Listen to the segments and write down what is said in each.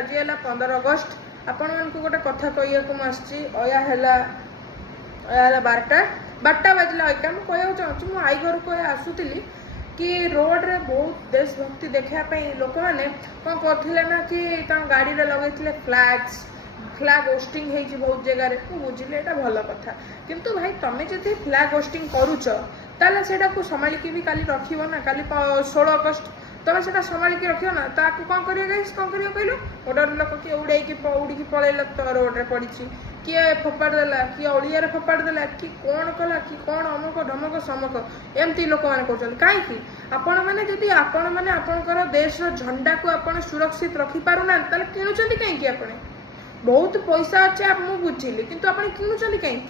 आज है 15 अगस्त आपण मान गोटे कथा कहिया को आसची अया हैला 12टा बाजला अइका मु कहया चाहूँ मु आई घर को आसुतिली कि रोड रे बहुत देशभक्ति देखा लोक मैंने कौन करथिले ना कि गाड़ी रे लगैथिले फ्लैग होस्टिंग है बहुत जगह बुझिले एटा भल कथा किंतु भाई तमें जदि फ्लैग होस्टिंग करूच ताले सेटा को संभालिकी भी काली रखिबो ना काली 16 अगस्त तमें सेटा संभालिकी रखियो ना ताकू कौन करियो गाइस कौन करियो कहलो गोटे लोक किए उड़ीकी पळेला तो रोड रे पड़ी किए फोपाड़ देला किए ओडिया रे फोपाड़ देला कि कौन कला कि कौन अमुक ढमक समक एमती लोक मैंने कहते कहीं आपण मैंने जदि आपण मैंने आपणकर देश झंडा को आपण सुरक्षित रखी पारुना ताले किणुचंती कहीं आपण बहुत पैसा अच्छे आप मुझे बुझिली किंतु आप किणुचंती कहीं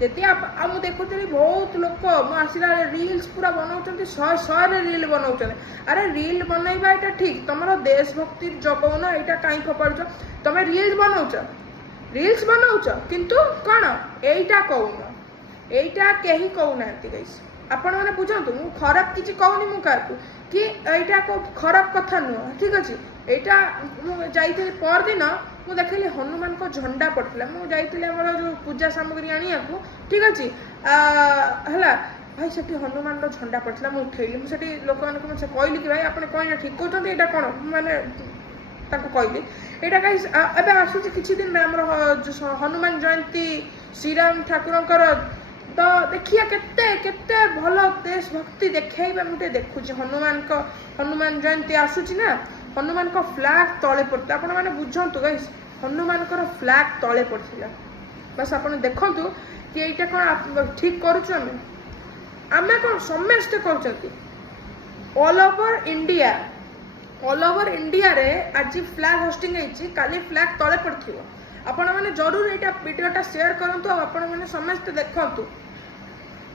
जदि आप देखुली बहुत लोक आसला रिल्स पूरा बनाऊँ शहे रिल बनाऊँ अरे रिल बनइबा यहाँ ठीक तुम देशभक्ति जगौन यहाँ कहीं फोपाड़ तुम रिल्स बनाऊच किंतु कौन यहीटा कौन यहीटा कहीं कहूना गाइस आपण मैंने बुझंतु मु खराब किसी कहूनी मु क्या कि यहाँ को खराब कथा नुह ठीक अच्छे यहाँ जाइए पर दिन मु देखली हनुमान को झंडा पड़ता मुझे जो पूजा सामग्री आनिया को ठीक अच्छे है भाई से हनुमान झंडा पड़ता मुझे उठेली मुझे लोक मैंने कहली कि भाई आप कौन ठीक कहते यहाँ कौन मैंने कहली यहाँ कहीं एवं आसूँ किसी दिन आम हनुमान जयंती श्रीराम ठाकुर तो देखिए केते केते भल देशभक्ति देखा मुझे देखुची हनुमान जयंती आसूची ना हनुमान को फ्लैग तले पड़ता आपण मैंने बुझंतु गाइस हनुमान फ्लैग तले पड़ता बस आप देखु कि यहाँ कौन ठीक करुँ आम कौन समस्ते कर ऑल ओवर इंडिया रे आज फ्लैग होस्टिंग है काली फ्लैग तले पड़ो आपण मैंने जरूर यहाँ वीडियोटा शेयर करूँ आपण मैंने समस्ते देखु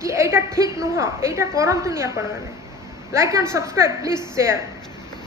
कि यहाँ ठीक नुह यहाँ करतुनि आपण मैंने like and subscribe please share.